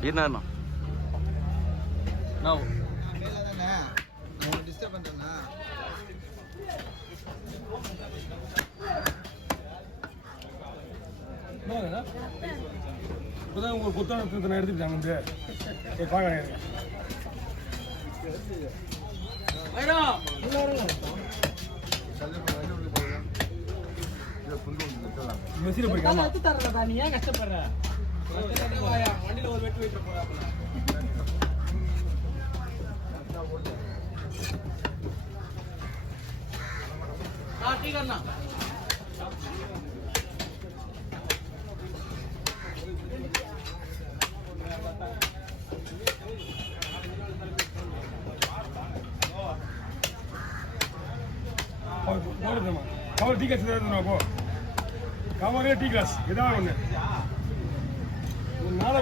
என்ன டிஸ்டர்ப் பண்றேன்னா இப்போதான் உங்க புத்தகத்தை நான் எடுத்துக்கிட்டேன் வந்து பார்க்க மெசீல போய் நீ ஏன் கஷ்டப்படுற வண்டியில ஒரு வெட்டு வைக்க போறா ठीक है ना कवर ठीक है कवर ठीक है इदा नाले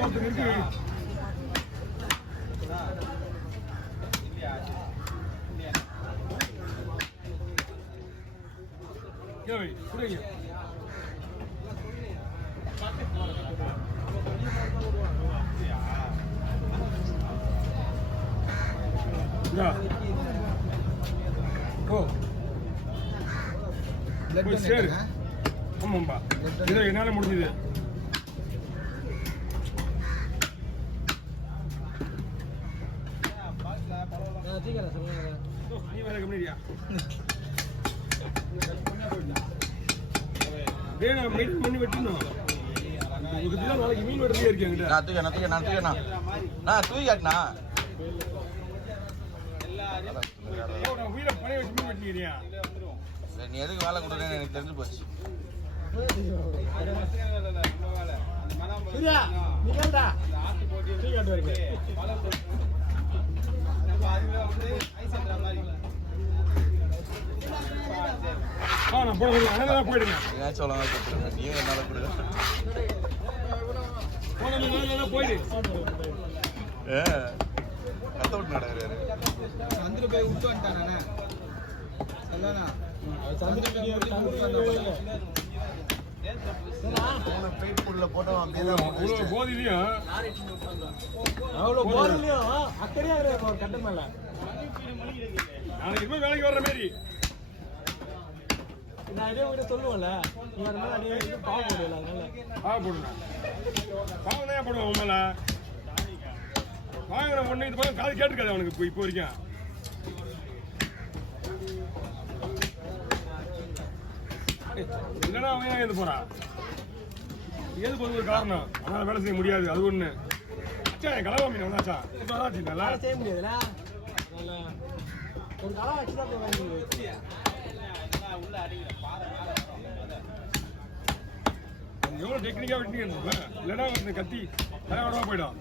क्या भाई पूरे क्या या ओ कोई शेर हम बा इधर ये नाले मुड़ दीजिए ठीक है ना तो ये मेरा कम नहीं दिया மீன் பண்ணி வெட்டணும் நாளைக்கு மீன் வெட்டுறதே இருக்கேன் உயிரை பழைய வச்சு மீன் வெட்டிக்கிறியா நீ எதுக்கு வேலை கொடுக்குறேன்னு எனக்கு தெரிஞ்சு போச்சு நான் போயிடுங்க நீங்க என்னால போயிடு கத்த விட்டு நடக்கிறாரு சந்திர போய் விட்டு வந்துட்டானே நாளைக்கு வேலைக்கு வர்ற மாதிரி நான் இதே வீடு சொல்லுவேன்ல நீ அந்த மாதிரி பாவம் போடுவல அதனால பாவம் போடுவேன் பாவம் தான் போடுவேன் உன் மேல வாங்குற ஒண்ணு இது பக்கம் காது கேட்டுக்காது அவனுக்கு இப்போ வரைக்கும் இல்லைன்னா அவன் ஏன் போறான் எது போது ஒரு காரணம் அதனால வேலை செய்ய முடியாது அது ஒண்ணு அச்சா என் கலவா மீன் ஒன்னாச்சா இப்போ நல்லா செய்ய முடியாதுல்ல ஒரு கலா வச்சுதான் எவ்வளவு டெக்னிக்கா வெட்டினீங்க இல்லைன்னா இந்த கத்தி தலைவடமா போயிடும்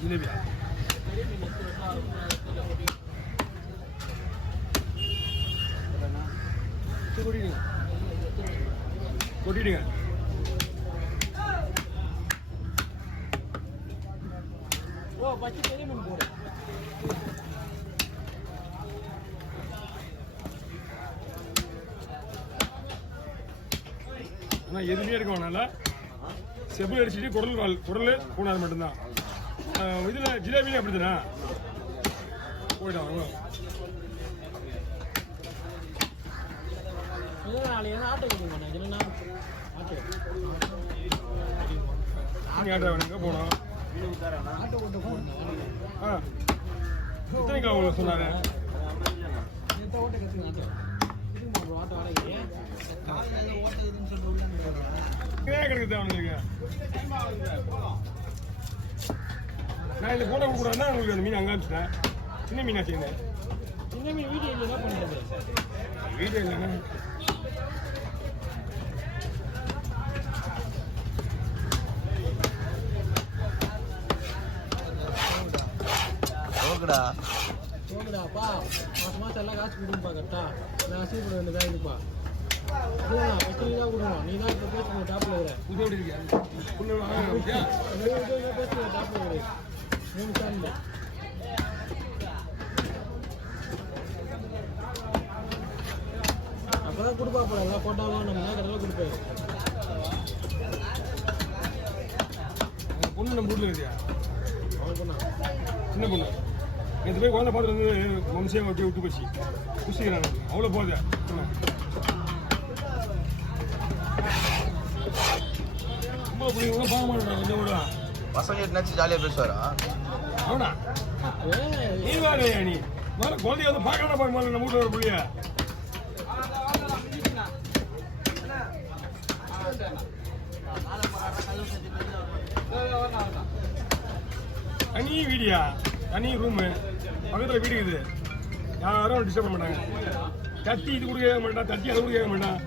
ஜிலேபியா கொட்டிடுங்க ஓ பச்சை பெரிய மீன் போடு ஆனா எதுவுமே இருக்க வேணாம்ல செப்பல் அடிச்சுட்டு குடல் பூனாது மட்டும்தான் இதுல ஜிலேபியும் அப்படிதானா போயிட்டான் இதெல்லாம் நாளைக்கு எதனா ஆட்டோ கொடுங்க இல்லைன்னா ஆட்டோ நீ ஆட்டோ வேணுங்க போனோம். ஆட்டோ ஓட்ட போகணும். ஆ எத்தனை கிலோ உங்களுக்கு சொன்னாரு? நேற்று ஓட்ட கற்றுங்க ஆட்டோ ஆட்டோ வாடகை ஓட்டுதுன்னு சொல்லிட்டு கிடைக்குது அவனுக்கு. நான் இந்த போட்டோ கொடுக்குறேன்னா உங்களுக்கு அந்த மீன் அங்கே அனுப்பிச்சிட்டேன். சின்ன மீனா செய்யுங்க. சின்ன மீன் வீடியோ என்ன பண்ணுறது? வீடியோ இல்லைங்க. ஓகேடா போகுடாப்பா மாதம் மாதம் எல்லாம் காசு கொடுப்பா கரெக்டா நான் காசு கொடுக்க வேண்டியதாக இருக்குப்பா இதுதான் ஃபஸ்ட்டு நீ தான் கொடுக்கணும் நீ தான் இப்போ பேசுங்க டாப்பில் இருக்கிற புது எப்படி இருக்கியா? புண்ணு வாங்க. பேசுங்க டாப்பில் இருக்கிற 3 சார்ந்து அப்போ தான் கொடுப்பா போல எல்லாம் போட்டாலும் நம்ம தான் கடையில் கொடுப்பாரு. பொண்ணு நம்ம வீட்டில் இருக்கியா? அவன் பண்ணா சின்ன பொண்ணு நேற்று போய் குழந்தை பார்த்துட்டு வந்து வம்சியாக விட்டு விட்டு போச்சு. குசிக்கிறாங்க அவ்வளோ போகுது. ரொம்ப பிள்ளைங்க பார்க்க மாட்டேன் கொஞ்சம் கூட. பசங்க என்னாச்சு ஜாலியாக பேசுவாரா? அவனா நீ வேறையா நீ முதல்ல குழந்தைய வந்து பார்க்கணும் பாரு முதல்ல நம்ம வீட்டில் ஒரு பிள்ளைய. தனி வீடியா தனி ரூமு பக்கத்தில் வீடு இருக்குது. யாரும் டிஸ்டர்ப் பண்ண மாட்டாங்க. தட்டி இது கூட கேட்க மாட்டான், தட்டி அது கூட கேட்க மாட்டான்.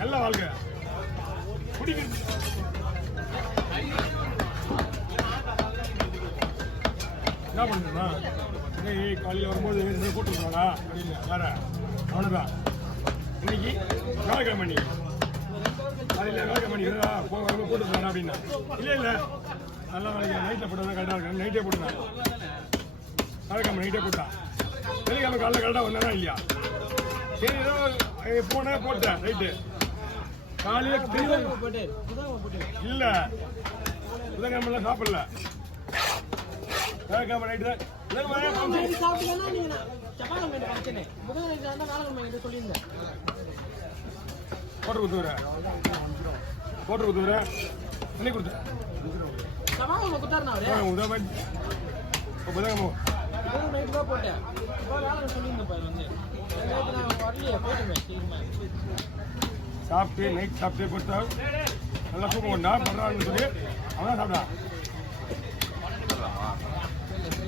நல்ல வாழ்க்கை பிடிக்குது. என்ன பண்ணுறா காலையில் வரும்போது போட்டு விடுவாடா அப்படின்னு வேற அவனுதான். இன்னைக்கு வேலைக்கிழமை நீ காலையில் வேலைக்கிழமை நீ வரும்போது போட்டு விடுவாடா அப்படின்னா இல்லை இல்லை நல்லா வேலைக்கு நைட்டில் போட்டா கரெக்டாக இருக்கு. நைட்டே போட்டுதான் வேலைக்கிழமை நைட்டே போட்டான். வெள்ளிக்கிழமை காலையில் கரெக்டாக வந்தானா இல்லையா? சரி ஏதோ போனேன் போட்டேன் ரைட்டு காலையில் போட்டு இல்லை புதன்கிழமெல்லாம் சாப்பிடல. வேலைக்கிழமை நைட்டு தான் சாப்பிட்டீங்கன்னா நீங்கள் செவ்வாய்க்கிழமை பிரச்சனை புதன் நாளைக்கிழமை கிட்ட சொல்லியிருந்தேன். போட்டு கொடுத்துக்கிறேன் போட்டு கொடுத்துக்கிறேன். இன்னைக்கு கொடுத்தேன் செவ்வாய்க்கிழமை கொடுத்தாருண்ணா அவரு உதவி புதன்கிழமை புதன் நைட்டு தான் போட்டேன். வேலை சொல்லியிருந்தேன் வந்து நான் வரலையே போயிட்டுமே சரிம்மா சாப்பிட்டு நைட் சாப்பிட்டு கொடுத்தா நல்லா தூக்கம் கொண்டா பண்ணுறான்னு சொல்லி அவன் தான் சாப்பிட்டான்.